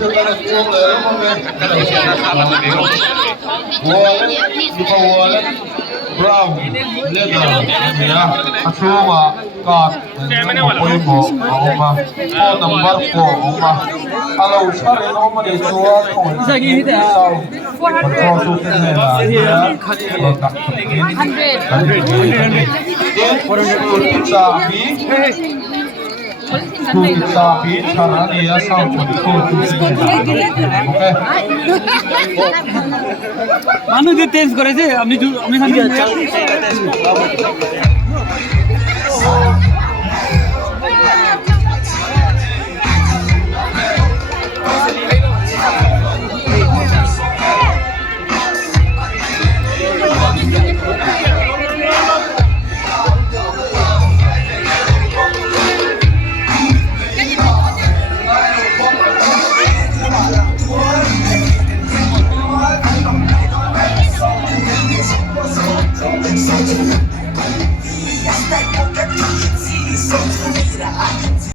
Trước đây là uốngเลยđúng không em? Cái đầu tiên là làm cái gì? Wallet, di bawah wallet, brown, leather, ya, asuma, card, poin mo, ako ma, phone number ko, ako ma, alaw sa rin ako man ito ako, isaw, pagkosutin nila, ya, sabi, sabi, sana niya sa okay. মানুষ যে তেজ করেছে আপনি আপনি Something